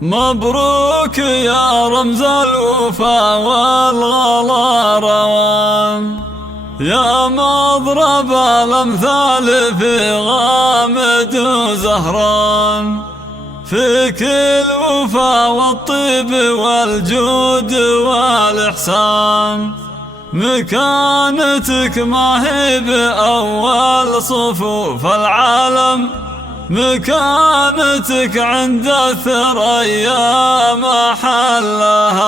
مبروك يا رمز الوفا والغلا روان، يا مضرب الأمثال في غامد وزهران، فيك الوفا والطيب والجود والإحسان، مكانتك ما هي بأول صفوف العالم، مكانتك عند الثريا محلها.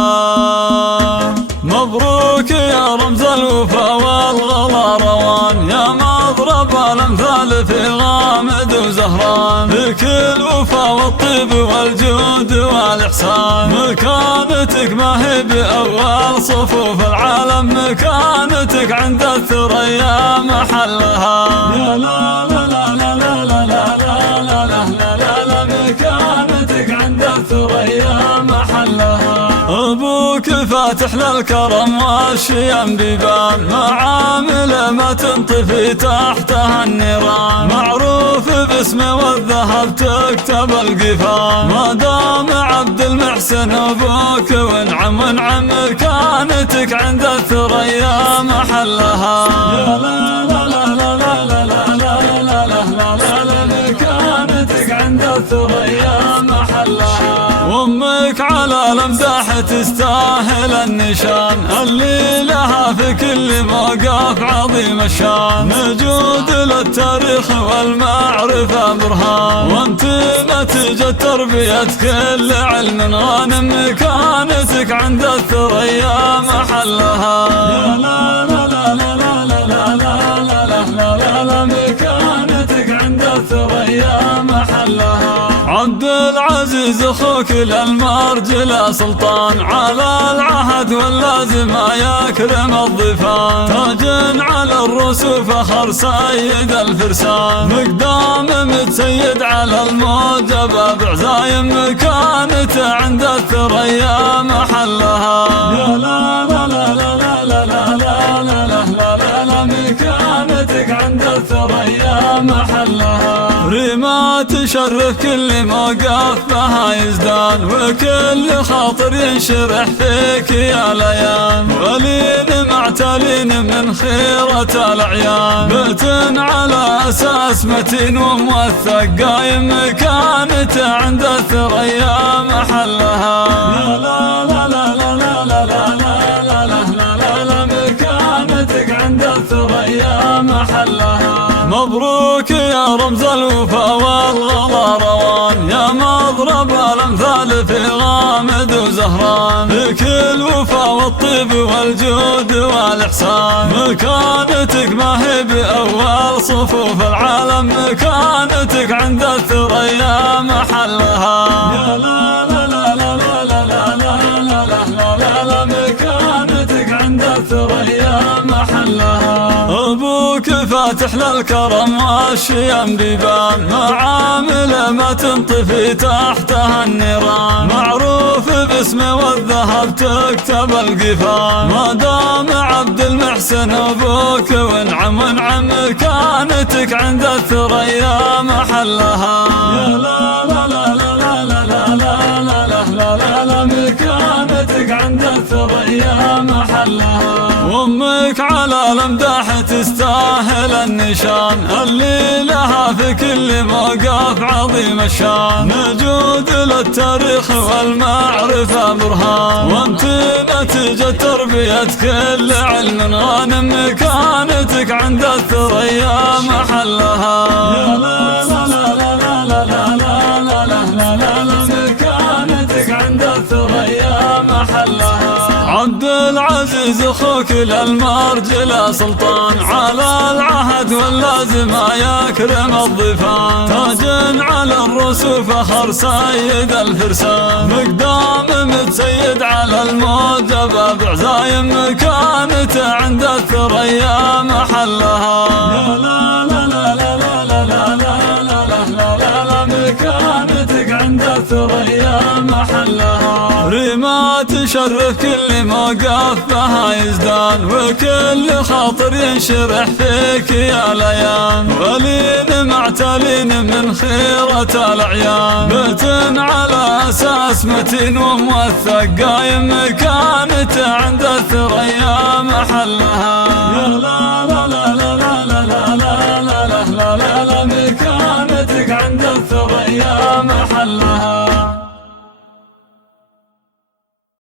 مبروك يا رمز الوفا والغلا روان، يا مضرب الأمثال في غامد وزهران، فيك الوفا والطيب والجود والإحسان، مكانتك ما هي بأول صفوف العالم، مكانتك عند الثريا محلها. يا لا لا لا لا لا لا، مكانتك عند الثريا محلها. أبوك فاتح للكرم والشيم بيبان، معامل ما تنطفي تحتها النيران، معروف باسمه والذهب تكتب القفان، ما دام عبد المحسن أبوك وانعم وانعم، مكانتك عند الثريا محلها. يا لا لا لا لا لا لا لا لا، مكانتك عند الثريا محلها. وامك على الامداح تستاهل النشان، اللي لها في كل موقف عظيم الشان، نجود للتاريخ والمعرفة برهان، وانت نتيجة تربية كل علم غانم، مكانتك عند الثريا محلها. يا لا لا لا لا لا لا لا لا لا، مكانتك عند الثريا محلها. عبد العزيز اخوك للمرجل سلطان، على العهد واللازم يكرم الضيفان، تاج على الرسوف فخر سيد الفرسان، مقدام متسيد على الموجب بعزايم، مكانته عند الثريا محلها. يا لا لا لا لا لا لا لا لا، مكانتك عند الثريا محلها. ريما تشرف كل موقف بها يزدان، وكل خاطر ينشرح فيك يا ليان، ولين معتلين من خيرة الأعيان، بيت على أساس متين وموثق قايم، مكانته عند الثريا محلها. لا لا لا لا لا لا لا لا لا، مكانتك عند الثريا محلها. مبروك يا رمز الوفا والغلا روان، يا مضرب الأمثال في غامد وزهران، فيك الوفا والطيب والجود والإحسان، مكانتك ما هي بأول صفوف العالم، مكانتك عند الثريا محلها. يا لا لا لا لا لا لا لا، مكانتك عند الثريا محلها. أبوك فاتح للكرم والشيم بيبان، معامل ما تنطفي تحتها النيران، معروف باسمه والذهب تكتب القفان، ما دام عبد المحسن أبوك وانعم وانعم، مكانتك عند الثريا محلها. يا لا لا لا لا لا لا لا، مكانتك عند الثريا محلها. وامك على الامداح تستاهل النشان، اللي لها في كل موقف عظيم الشان، نجود للتاريخ والمعرفة برهان، وانت نتيجة تربية كل علم غانم، مكانتك عند الثريا محلها. يا لا لا لا لا لا لا لا، مكانتك عند الثريا محلها. عبد العزيز اخوك للمرجل سلطان، على العهد واللازم يكرم الضيفان، تاج على الرسوف فخر سيد الفرسان، مقدام متسيد على الموجب بعزايم، مكانته عند الثريا محلها. يا لا لا لا لا لا لا لا، مكانتك عند الثريا محلها. ريما شرف كل موقف بها يزدان، وكل خاطر ينشرح فيك يا ليان، ولين معتلين من خيرة الأعيان، بيت على أساس متين وموثق قايم مكانته عند الثريا محلها.